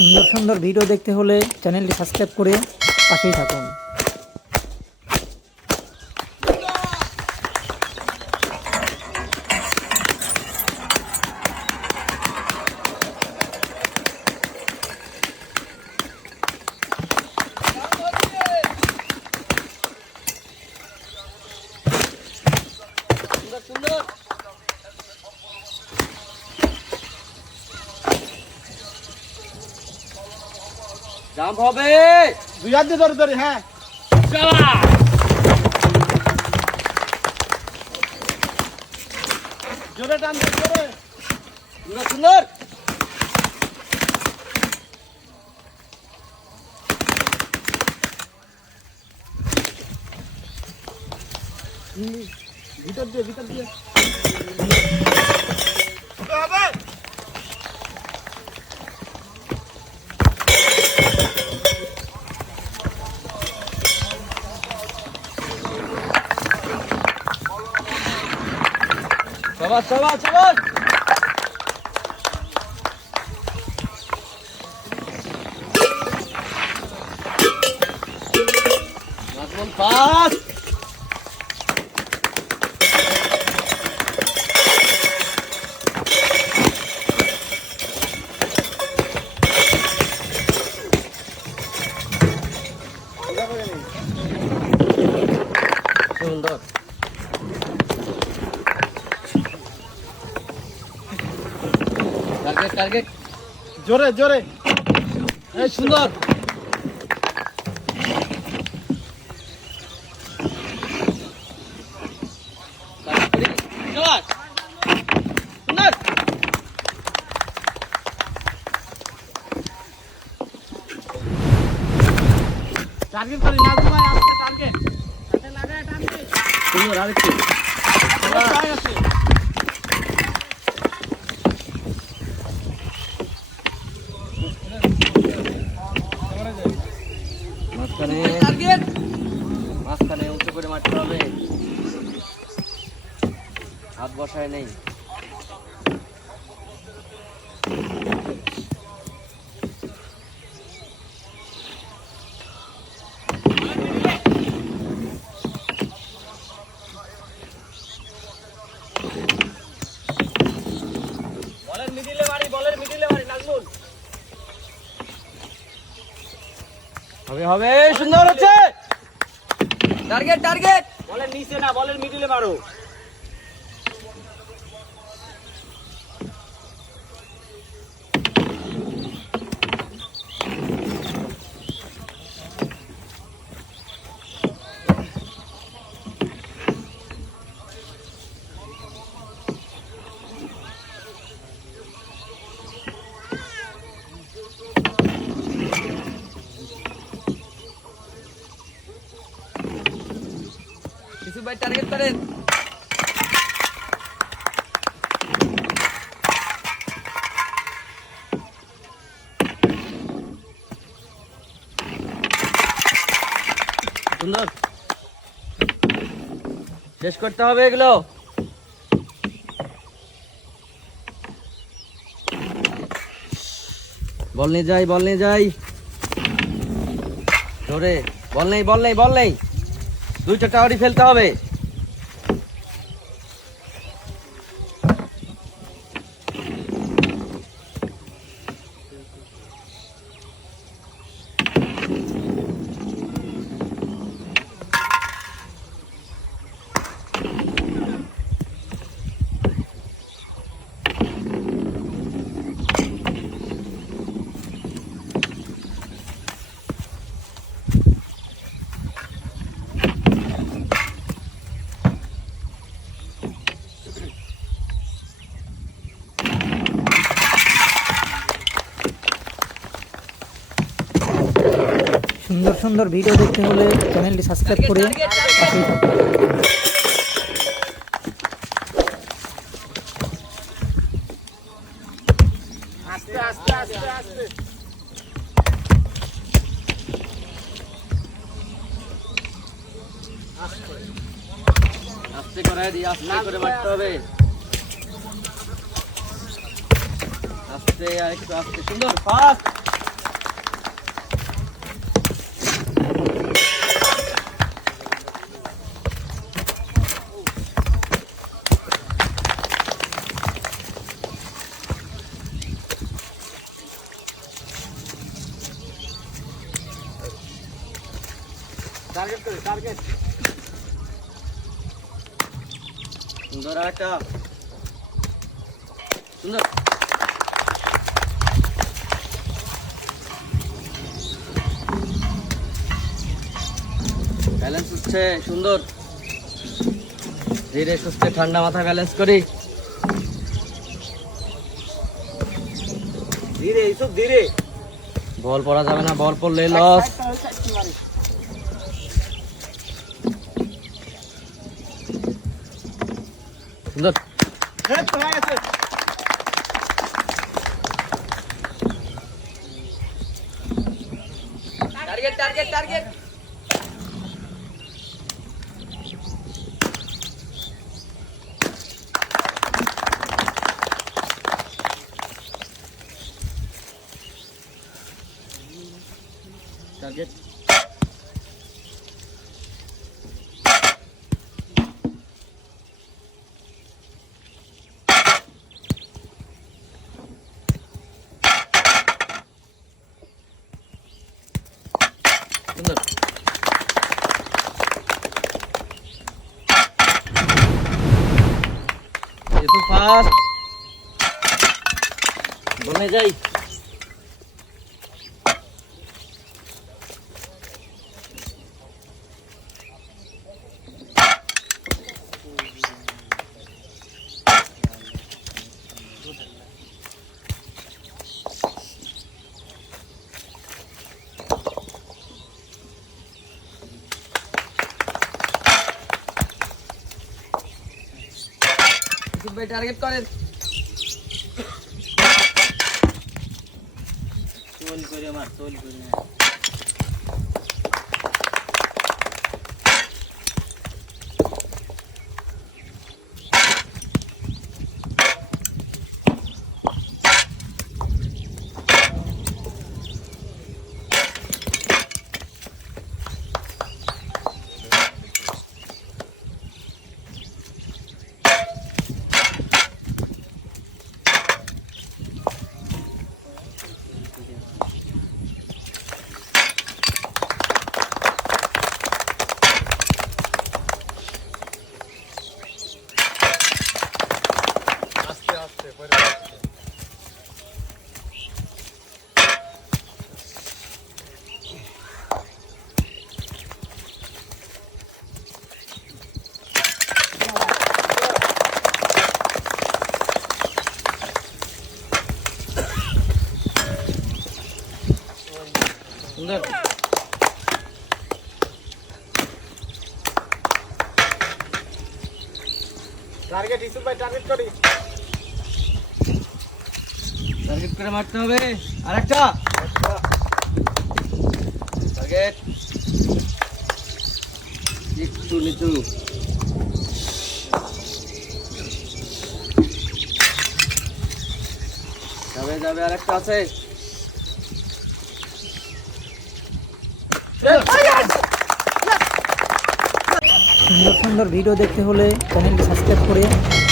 সুন্দর সুন্দর ভিডিও দেখতে হলে চ্যানেলটি সাবস্ক্রাইব করে পাশেই থাকুন। জাম্প হবে, দুই হাত দিয়ে ধরে ধরে। হ্যাঁ চালা জোরে টান দে, জোরে। সুন্দর সুন্দর। ভিতর দিয়ে, ভিতর দিয়ে। সবাস সবাস সবাস। নাজমুল পাস। সুন্দর। Target target. জোরে জোরে। এই সুন্দর। সুন্দর। টার্গেট করি না ভাই, আমাদের টার্গেট। হাতে লাগায় টার্গেট। সুন্দর আরেকটু। পায় আছে। মাঝখানে টার্গেট। মাঝখানে উঁচু করে মারতে হবে, হাত বসায় নেই। বলের মিডিলে মারি, বলের মিডিলে মারি নাজমুল। হবে হবে, সুন্দর হচ্ছে। Target target. বলের নিচে না, বলের মিডিলে মারো। কিছু ভাই টার্গেট করেন। সুন্দর। শেষ করতে হবে এগুলো। বল নিয়ে যাই, বল নিয়ে যাই। ধরে বল নেই, বল নেই, বল নেই। দুইটা টাওয়ারই ফেলতে হবে। সুন্দর সুন্দর ভিডিও দেখতে হলে চ্যানেলটি সাবস্ক্রাইব করে পাশেই থাকুন। আস্তে আস্তে আস্তে আস্তে। আস্তে করায় দিই, আস্তে করে মারতে হবে। আস্তে আর একটু আস্তে। সুন্দর ফাস্ট। টার্গেট করে টার্গেট সুন্দর একটা সুন্দর ব্যালেন্স হচ্ছে সুন্দর ধীরে সুস্থে ঠান্ডা মাথা ব্যালেন্স করি ধীরে ইসব ধীরে বল পড়া যাবে না বল পড়লে লস সুন্দর হেড হয়ে গেছে টার্গেট টার্গেট টার্গেট টার্গেট সুন্দর একটু ফাস্ট বলে যাই ভাই টার্গেট করেন তোল করে মার তোল করে সুন্দর টার্গেট ইসব ভাই টার্গেট করি টার্গেট করে মারতে হবে আরেকটা টার্গেট একটু নিচু যাবে যাবে আরেকটা আছে সুন্দর সুন্দর ভিডিও দেখতে হলে চ্যানেলটি সাবস্ক্রাইব করে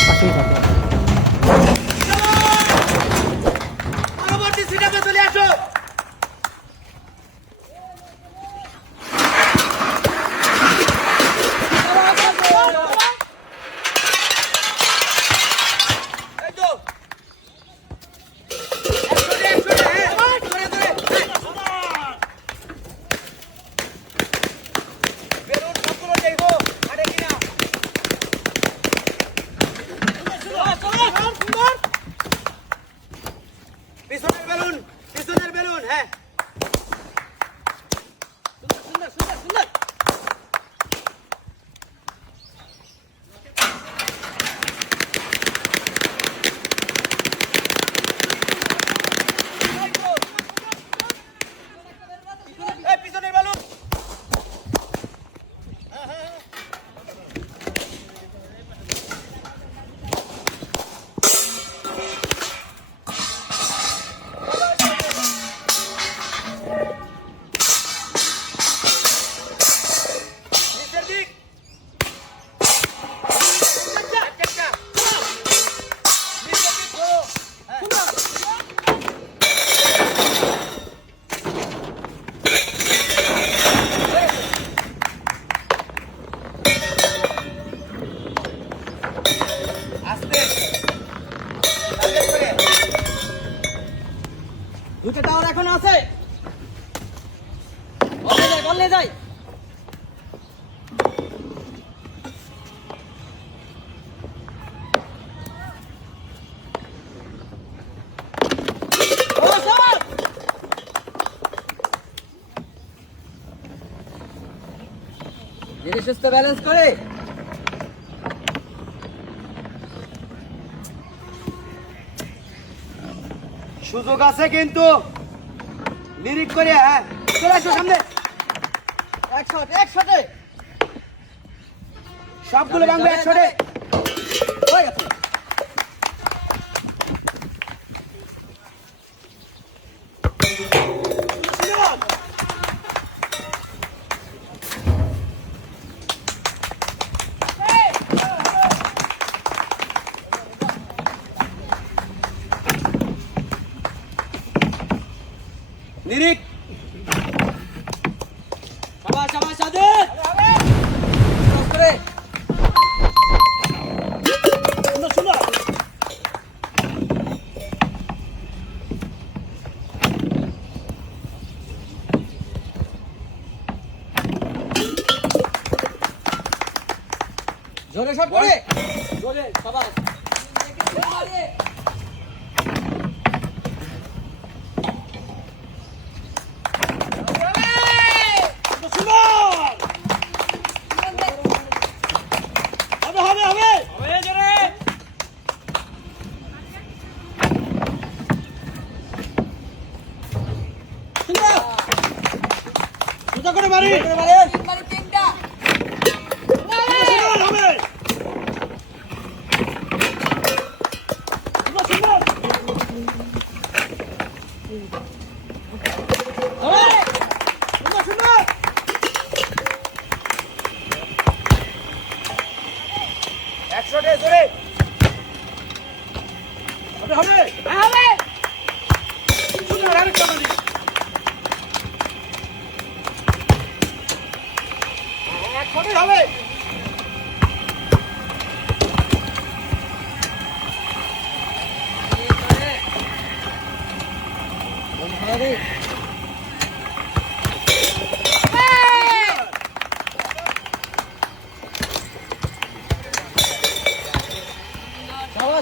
পাশেই থাকুন। পরবর্তী সিটাপে চলে আসো এই তো বেলুন সবগুলো দেখো আরে কিনা পিছনের বেলুন হ্যাঁ সুন্দর সুন্দর সুন্দর সুন্দর পিছনের বেলুন পাওয়ার এখনো আছে। বল নিয়ে যাই। ধীরে সুস্থ ব্যালেন্স করে। সুযোগ আছে কিন্তু লিরিক করে। হ্যাঁ, চলে আসো সামনে। এক শটে সবগুলো ভাঙবে এক শটে। হয়ে গেছে। লিরিক শাবাশ সাদেক। করে জোরে শট করে। জোরে শাবাশ। একশোটে জোরে হবে। সুন্দর, আরেকটা বাড়ি। একশোটে হবে।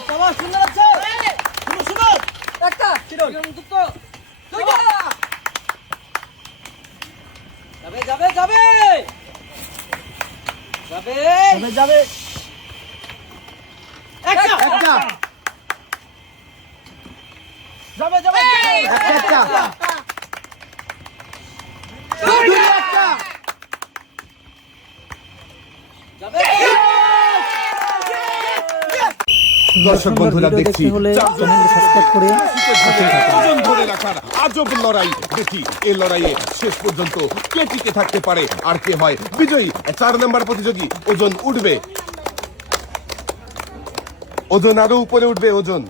শাবাশ সুন্দর আছে। সুন্দর একটা যুক্ত দুইটা। যাবে যাবে যাবে যাবে যাবে একটা একটা যাবে যাবে একটা যাবে। দর্শক বন্ধুরা ভিডিও দেখছি দেখতে হলে চ্যানেলটি সাবস্ক্রাইব করে পাশেই থাকুন। ওজন ধরে রাখার আজব লড়াই দেখি। এই লড়াইয়ে শেষ পর্যন্ত কে টিকে থাকতে পারে আর কে হয় বিজয়ী। 4 নম্বর প্রতিযোগী ওজন উঠবে, ওজন আরো উপরে উঠবে। ওজন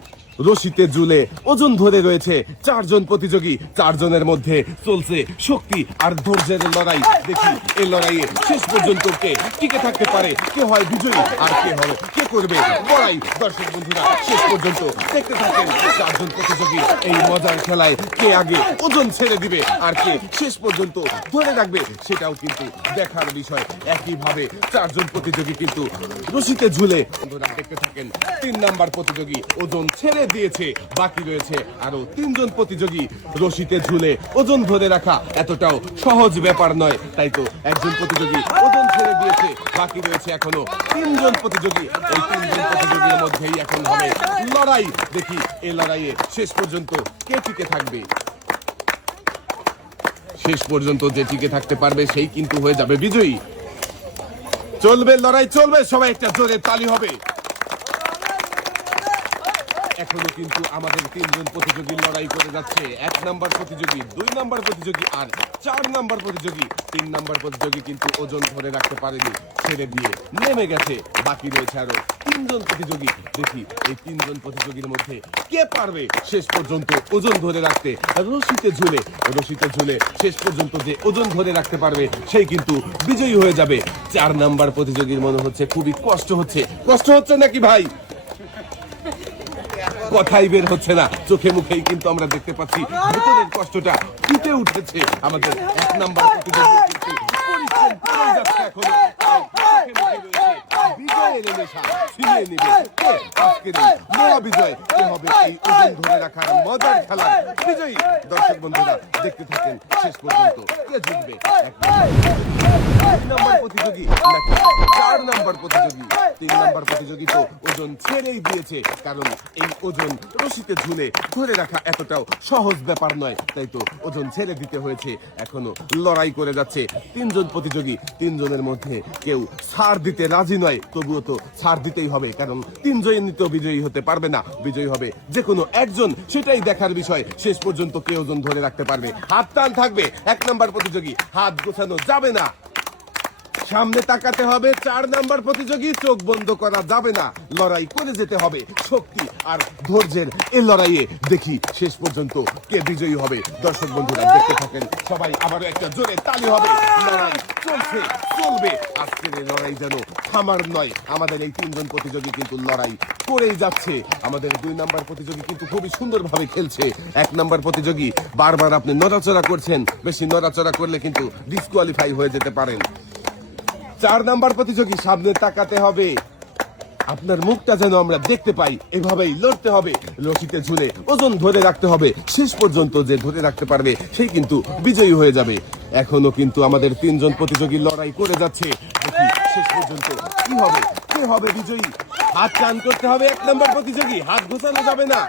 রশিতে ঝুলে ওজন ধরে রয়েছে 4 জন প্রতিযোগী। 4 জনের মধ্যে চলছে শক্তি আর ধৈর্যের লড়াই। দেখি এই লড়াইয়ে শেষ পর্যন্ত কে টিকে থাকতে পারে, কে হয় বিজয়ী আর কে হবে, কে করবে লড়াই। দর্শক বন্ধুরা শেষ পর্যন্ত দেখতে থাকেন 4 জন প্রতিযোগী এই মজার খেলায় কে আগে ওজন ছেড়ে দিবে আর কে শেষ পর্যন্ত ধরে রাখবে সেটাও কিন্তু দেখার বিষয়। একইভাবে 4 জন প্রতিযোগী কিন্তু রশিতে ঝুলে বন্ধুরা দেখতে থাকেন। 3 নাম্বার প্রতিযোগী ওজন ছেড়ে দিয়েছে, বাকি রয়েছে আরো 3 জন প্রতিযোগী। রশিতে ঝুলে ওজন ধরে রাখা এতটাও সহজ ব্যাপার নয়, তাই তো একজন প্রতিযোগী ওজন ছেড়ে দিয়েছে, বাকি রয়েছে এখনো 3 জন প্রতিযোগী। এই 3 জন প্রতিযোগীর মধ্যেই এখন হবে লড়াই। দেখি এই লড়াইয়ে শেষ পর্যন্ত কে টিকে থাকবে। শেষ পর্যন্ত যে টিকে থাকতে পারবে সেই কিন্তু হয়ে যাবে বিজয়ী। চলবে লড়াই, চলবে, সবাই একটা জোরে তালি হবে। এখনো কিন্তু আমাদের 3 জন প্রতিযোগী লড়াই করে যাচ্ছে। 1 নাম্বার প্রতিযোগী, 2 নাম্বার প্রতিযোগী আর 4 নাম্বার প্রতিযোগী। 3 নাম্বার প্রতিযোগী কিন্তু ওজন ধরে রাখতে পারেনি, ছেড়ে দিয়ে নেমে গেছে। বাকি রয়েছে আরো 3 জন প্রতিযোগী। দেখি এই 3 জন প্রতিযোগীর মধ্যে কে পারবে শেষ পর্যন্ত ওজন ধরে রাখতে। রশিতে ঝুলে শেষ পর্যন্ত যে ওজন ধরে রাখতে পারবে সেই কিন্তু বিজয়ী হয়ে যাবে। 4 নাম্বার প্রতিযোগীর মনে হচ্ছে খুবই কষ্ট হচ্ছে নাকি ভাই? কথাই বের হচ্ছে না, চোখে মুখেই কিন্তু আমরা দেখতে পাচ্ছি ভেতরের কষ্টটা ফুটে উঠেছে। আমাদের 1 নাম্বার প্রতিযোগী কিন্তু পরিশ্রম করে যাচ্ছে এখনো। চোখে মুখে রয়েছে বিজয়ের নেশা, ছিনিয়ে নিবে কে আজকের এই মহাবিজয়, কে হবে এই ওজন ধরে রাখার মজার খেলার বিজয়ী। দর্শক বন্ধুরা দেখতে থাকেন শেষ পর্যন্ত, কে জিতবে 1 নাম্বার প্রতিযোগী নাকি 4 নাম্বার প্রতিযোগী। 3 নাম্বার প্রতিযোগী তো ওজন ছেড়েই দিয়েছে, কারণ এই ওজন রশিতে ঝুলে ধরে রাখা এতটাও সহজ ব্যাপার নয়, তাই তো ওজন ছেড়ে দিতে হয়েছে। এখনো লড়াই করে যাচ্ছে 3 জন প্রতিযোগী। 3 জনের মধ্যে কেউ ছাড় দিতে রাজি নয়, তবুও তো ছাড় দিতেই হবে, কারণ 3 জনই তো বিজয়ী হতে পারবে না, বিজয়ী হবে যে কোনো একজন, সেটাই দেখার বিষয়। শেষ পর্যন্ত কে ওজন ধরে রাখতে পারবে। হাত টান থাকবে 1 নাম্বার প্রতিযোগী, হাত গোছানো যাবে না, সামনে তাকাতে হবে 4 নাম্বার প্রতিযোগী, চোখ বন্ধ করা যাবে না, লড়াই করে যেতে হবে শক্তি আর ধৈর্যের এই লড়াইয়ে। দেখি শেষ পর্যন্ত কে বিজয়ী হবে। দর্শক বন্ধুরা দেখতে থাকেন সবাই, আবারও একটা জোরে তালি হবে। লড়াই চলছে, চলবে, আজকের এই লড়াই যেন থামার নয়। আমাদের এই 3 জন প্রতিযোগী কিন্তু লড়াই করেই যাচ্ছে। আমাদের 2 নাম্বার প্রতিযোগী কিন্তু খুবই সুন্দরভাবে খেলছে। 1 নাম্বার প্রতিযোগী বারবার আপনি নড়াচড়া করছেন, বেশি নড়াচড়া করলে কিন্তু ডিসকোয়ালিফাই হয়ে যেতে পারেন। 4 নাম্বার প্রতিযোগী সামনে তাকাতে হবে, আপনার মুখটা যেন আমরা দেখতে পাই, এভাবেই লড়তে হবে, রশিতে ঝুলে ওজন ধরে রাখতে হবে। শেষ পর্যন্ত যে ধরে রাখতে পারবে সেই কিন্তু বিজয়ী হয়ে যাবে। এখনো কিন্তু আমাদের 3 জন প্রতিযোগী লড়াই করে যাচ্ছে। দেখি শেষ পর্যন্ত কি হবে, কে হবে বিজয়ী। হাত টান করতে হবে 1 নাম্বার প্রতিযোগী, হাত ঘোষানো যাবে না।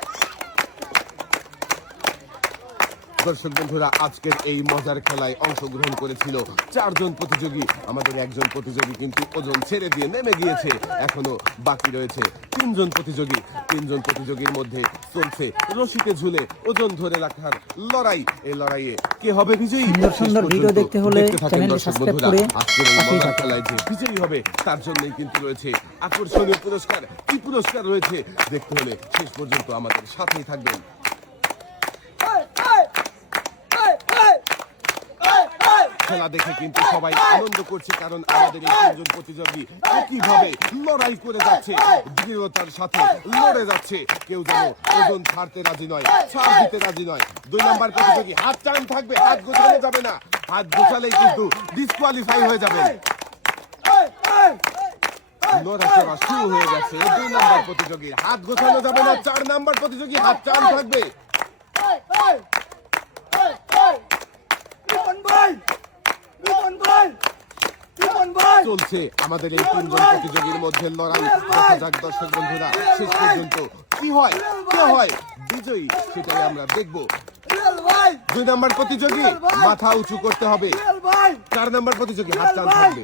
দর্শক বন্ধুরা আজকের এই মজার খেলায় অংশগ্রহণ করেছিল 4 জন প্রতিযোগী। আমাদের 1 জন প্রতিযোগী কিন্তু ওজন ছেড়ে দিয়ে নেমে গিয়েছে। এখনো বাকি রয়েছে 3 জন প্রতিযোগী। 3 জন প্রতিযোগীর মধ্যে চলছে রশিতে ঝুলে ওজন ধরে রাখার লড়াই। এই লড়াইয়ে কে হবে বিজয়ী। সুন্দর সুন্দর ভিডিও দেখতে হলে চ্যানেলটি সাবস্ক্রাইব করে আজকের এই মজার খেলায় যে বিজয়ী হবে তার জন্যই কিন্তু রয়েছে আকর্ষণীয় পুরস্কার। কি পুরস্কার রয়েছে দেখতে হলে শেষ পর্যন্ত আমাদের সাথেই থাকবেন। খেলা দেখে কিন্তু সবাই আনন্দ করছে, কারণ আমাদের এই 3 জন প্রতিযোগী একইভাবে লড়াই করে যাচ্ছে, দৃঢ়তার সাথে লড়ে যাচ্ছে। কেউ যেন ওজন ছাড়তে রাজি নয়, ছাড় দিতে রাজি নয়। 2 নাম্বার প্রতিযোগী হাত টান থাকবে, হাত গোছানো যাবে না, হাত গোছালেই কিন্তু ডিসকোয়ালিফাই হয়ে যাবে। লড়াচড়া শুরু হয়ে গেছে। 2 নাম্বার প্রতিযোগী হাত গোছানো যাবে না, 4 নাম্বার প্রতিযোগী হাত টান থাকবে। চলছে আমাদের এই 3 জন প্রতিযোগীর মধ্যে লড়াই। দেখা যাক দর্শক বন্ধুরা শেষ পর্যন্ত কি হয়, কে হয় বিজয়ী, সেটাই আমরা দেখবো। 2 নাম্বার প্রতিযোগী মাথা উঁচু করতে হবে, 4 নাম্বার প্রতিযোগী হাত টান থাকবে।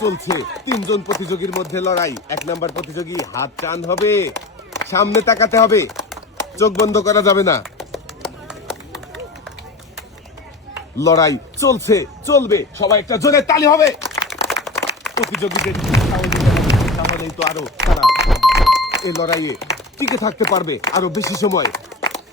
চলছে 3 জন প্রতিযোগীর মধ্যে লড়াই। 1 নাম্বার প্রতিযোগী হাত টান হবে, সামনে তাকাতে হবে, চোখ বন্ধ করা যাবে না। লড়াই চলছে, চলবে, সবাই একটা জোরে তালি হবে। প্রতিযোগীদের তাহলেই তো আরো তারা এই লড়াইয়ে টিকে থাকতে পারবে আরো বেশি সময়।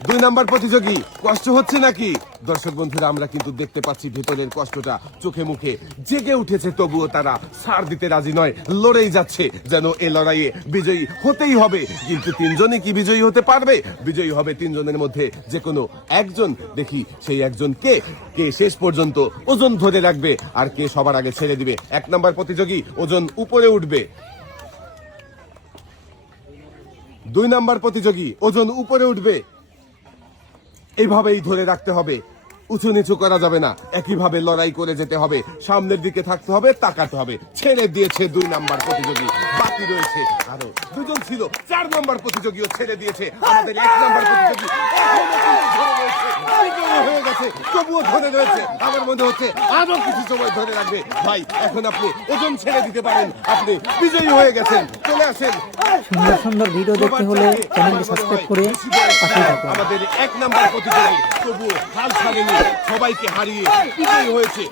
2 নাম্বার প্রতিযোগী কষ্ট হচ্ছে নাকি। দর্শক বন্ধুরা আমরা কিন্তু দেখতে পাচ্ছি ভেতরের কষ্টটা চোখে মুখে জেগে উঠেছে, তবুও তারা ছাড় দিতে রাজি নয়, লড়েই যাচ্ছে যেন এই লড়াইয়ে বিজয়ী হতেই হবে। কিন্তু 3 জনই কি বিজয়ী হতে পারবে। বিজয়ী হবে 3 জনের মধ্যে যে কোনো একজন। দেখি সেই একজন কে, কে শেষ পর্যন্ত ওজন ধরে রাখবে আর কে সবার আগে ছেড়ে দিবে। 1 নাম্বার প্রতিযোগী ওজন উপরে উঠবে, 2 নাম্বার প্রতিযোগী ওজন উপরে উঠবে। এইভাবেই ধরে রাখতে হবে, উঁচু নিচু করা যাবে না, একইভাবে লড়াই করে যেতে হবে, সামনের দিকে থাকতে হবে, তাকাতে হবে। ছেড়ে দিয়েছে 2 নাম্বার প্রতিযোগী, বাকি রয়েছে আরো 2 জন ছিল। 4 নাম্বার প্রতিযোগীও ছেড়ে দিয়েছে। আমাদের 1 নাম্বার প্রতিযোগী হয়ে গেছে, তবুও ধরে রয়েছে। আমার মনে হচ্ছে আরো কিছু সময় ধরে রাখবে। ভাই এখন আপনি ওজন ছেড়ে দিতে পারেন, আপনি বিজয়ী হয়ে গেছেন, চলে আসেন। সুন্দর সুন্দর ভিডিও দেখতে হলে চ্যানেলটি সাবস্ক্রাইব করে পাশেই থাকুন। আমাদের 1 নাম্বার প্রতিযোগী তবুও হাল ছাড়েনি, সবাইকে হারিয়ে বিজয়ী হয়েছে।